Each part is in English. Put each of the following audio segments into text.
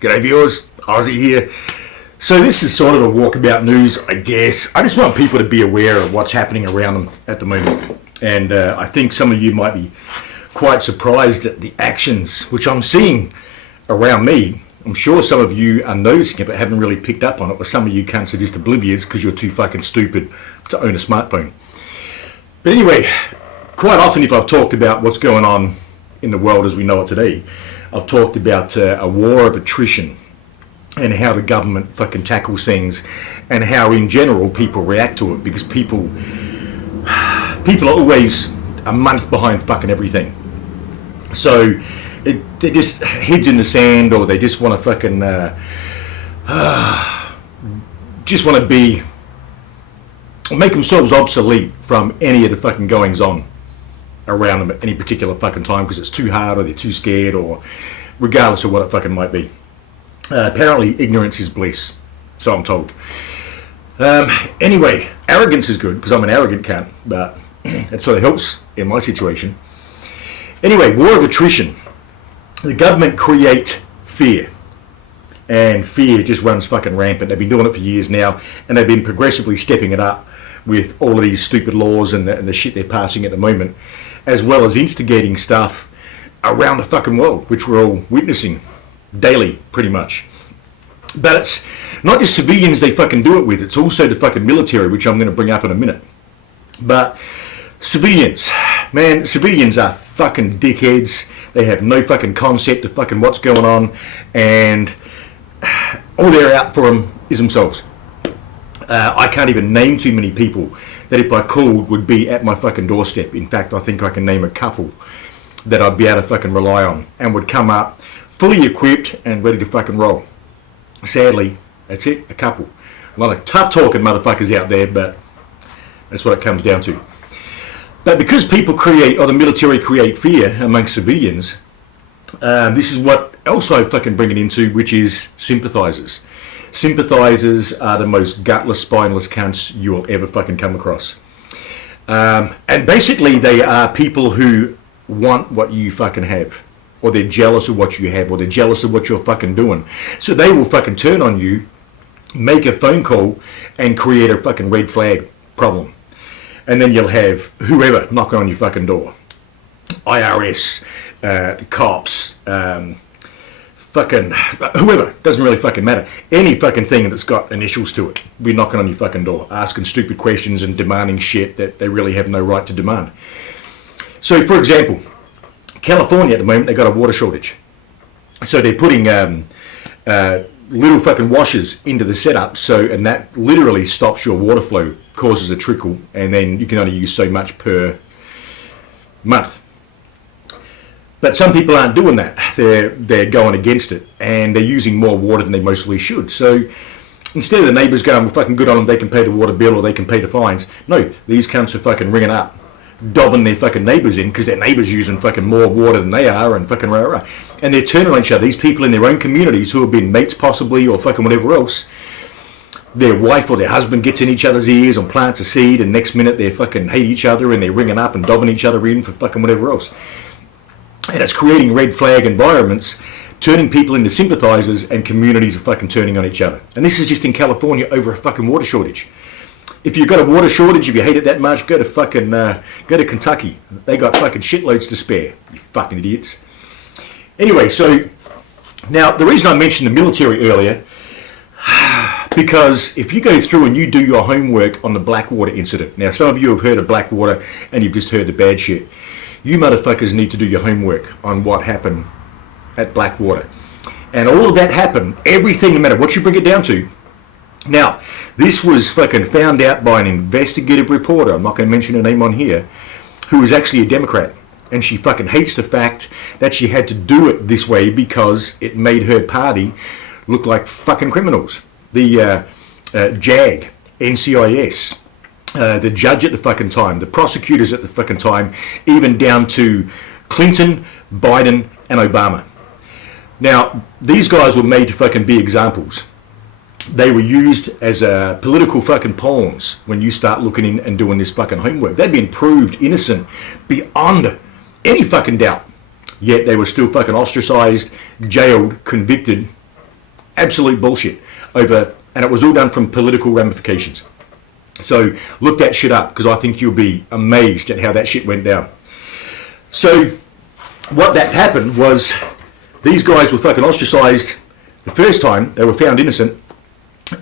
G'day viewers, Aussie here. So this is sort of a walkabout news, I guess. I just want people to be aware of what's happening around them at the moment. And I think some of you might be quite surprised at the actions which I'm seeing around me. I'm sure some of you are noticing it but haven't really picked up on it, or some of you can't are just oblivious because you're too fucking stupid to own a smartphone. But anyway, quite often if I've talked about what's going on in the world as we know it today, I've talked about a war of attrition and how the government fucking tackles things and how in general people react to it, because people are always a month behind fucking everything. So they just heads in the sand, or they just want to fucking just want to be make themselves obsolete from any of the fucking goings on around them at any particular fucking time because it's too hard, or they're too scared, or regardless of what it fucking might be. Apparently ignorance is bliss, so I'm told. Anyway, arrogance is good because I'm an arrogant cunt, but it sort of helps in my situation. Anyway, war of attrition. The government create fear, and fear just runs fucking rampant. They've been doing it for years now, and they've been progressively stepping it up with all of these stupid laws and the shit they're passing at the moment, as well as instigating stuff around the fucking world, which we're all witnessing daily, pretty much. But it's not just civilians they fucking do it with, it's also the fucking military, which I'm going to bring up in a minute. But civilians, man, civilians are fucking dickheads. They have no fucking concept of fucking what's going on, and all they're out for them is themselves. I can't even name too many people that if I called would be at my fucking doorstep. In fact, I think I can name a couple that I'd be able to fucking rely on and would come up fully equipped and ready to fucking roll. Sadly, that's it, a couple. A lot of tough talking motherfuckers out there, but that's what it comes down to. But because people create, or the military create fear amongst civilians, this is what else I fucking bring it into, which is sympathisers. Sympathisers are the most gutless, spineless cunts you will ever fucking come across. And basically they are people who want what you fucking have, or they're jealous of what you have, or they're jealous of what you're fucking doing. So they will fucking turn on you, make a phone call, and create a fucking red flag problem. And then you'll have whoever knocking on your fucking door. IRS, cops, fucking whoever, doesn't really fucking matter. Any fucking thing that's got initials to it, be knocking on your fucking door, asking stupid questions and demanding shit that they really have no right to demand. So, for example, California at the moment, they've got a water shortage. So they're putting little fucking washers into the setup, and that literally stops your water flow, causes a trickle, and then you can only use so much per month. But some people aren't doing that. They're going against it, and they're using more water than they mostly should. So instead of the neighbours going, well, fucking good on them, they can pay the water bill or they can pay the fines. No, these cunts are fucking ringing up, dobbing their fucking neighbours in because their neighbours using fucking more water than they are, and fucking rah. And they're turning on each other. These people in their own communities who have been mates possibly, or fucking whatever else, their wife or their husband gets in each other's ears and plants a seed, and next minute they fucking hate each other and they're ringing up and dobbing each other in for fucking whatever else. And it's creating red flag environments, turning people into sympathisers, and communities are fucking turning on each other. And this is just in California over a fucking water shortage. If you've got a water shortage, if you hate it that much, go to Kentucky. They got fucking shitloads to spare, you fucking idiots. Anyway, so now the reason I mentioned the military earlier, because if you go through and you do your homework on the Blackwater incident, now some of you have heard of Blackwater and you've just heard the bad shit. You motherfuckers need to do your homework on what happened at Blackwater. And all of that happened, everything, no matter what you bring it down to. Now, this was fucking found out by an investigative reporter, I'm not going to mention her name on here, who is actually a Democrat. And she fucking hates the fact that she had to do it this way because it made her party look like fucking criminals. The JAG, NCIS, the judge at the fucking time, the prosecutors at the fucking time, even down to Clinton, Biden, and Obama. Now, these guys were made to fucking be examples. They were used as political fucking pawns when you start looking in and doing this fucking homework. They'd been proved innocent beyond any fucking doubt. Yet they were still fucking ostracized, jailed, convicted, Absolute bullshit over, and it was all done from political ramifications. So look that shit up, because I think you'll be amazed at how that shit went down. So what that happened was these guys were fucking ostracized the first time. They were found innocent,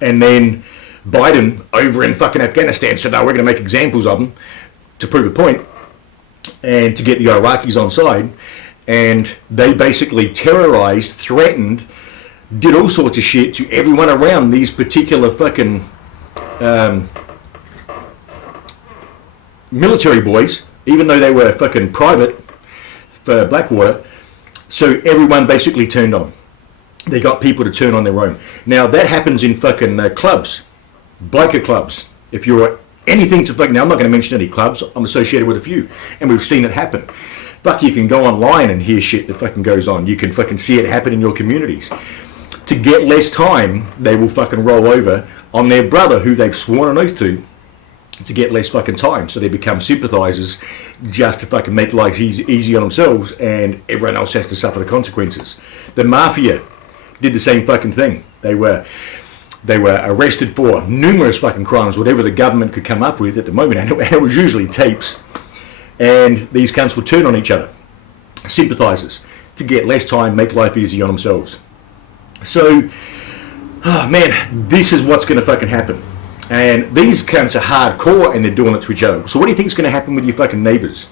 and then Biden over in fucking Afghanistan said, no, we're going to make examples of them to prove a point and to get the Iraqis on side. And they basically terrorized, threatened, did all sorts of shit to everyone around these particular fucking military boys, even though they were fucking private for Blackwater. So everyone basically turned on. They got people to turn on their own. Now that happens in fucking clubs, biker clubs. If you're anything to fucking, now I'm not going to mention any clubs, I'm associated with a few, and we've seen it happen. Fuck, you can go online and hear shit that fucking goes on. You can fucking see it happen in your communities. To get less time, they will fucking roll over on their brother who they've sworn an oath to get less fucking time. So they become sympathizers just to fucking make life easy on themselves, and everyone else has to suffer the consequences. The mafia did the same fucking thing. They were arrested for numerous fucking crimes, whatever the government could come up with at the moment, and it was usually tapes. And these cunts would turn on each other, sympathizers, to get less time, make life easy on themselves. So, oh man, this is what's going to fucking happen. And these cunts are hardcore, and they're doing it to each other. So what do you think is going to happen with your fucking neighbours?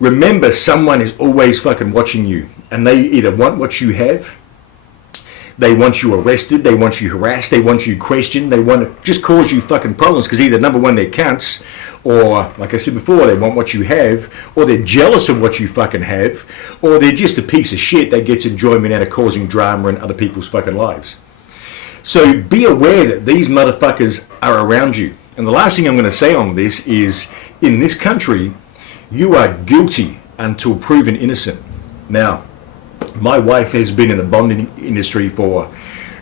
Remember, someone is always fucking watching you, and they either want what you have, they want you arrested, they want you harassed, they want you questioned, they want to just cause you fucking problems, because either number one, they're cunts, or like I said before, they want what you have, or they're jealous of what you fucking have, or they're just a piece of shit that gets enjoyment out of causing drama in other people's fucking lives. So be aware that these motherfuckers are around you. And the last thing I'm going to say on this is, in this country, you are guilty until proven innocent. Now, my wife has been in the bonding industry for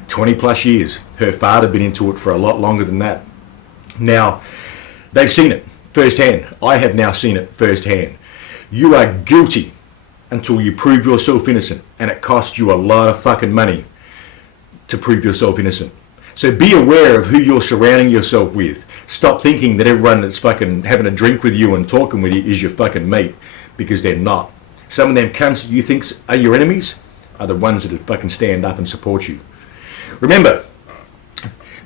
20 plus years. Her father been into it for a lot longer than that. Now, they've seen it firsthand. I have now seen it firsthand. You are guilty until you prove yourself innocent, and it costs you a lot of fucking money to prove yourself innocent. So be aware of who you're surrounding yourself with. Stop thinking that everyone that's fucking having a drink with you and talking with you is your fucking mate, because they're not. Some of them cunts that you think are your enemies are the ones that fucking stand up and support you. Remember,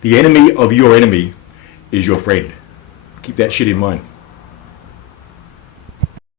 the enemy of your enemy is your friend. Keep that shit in mind.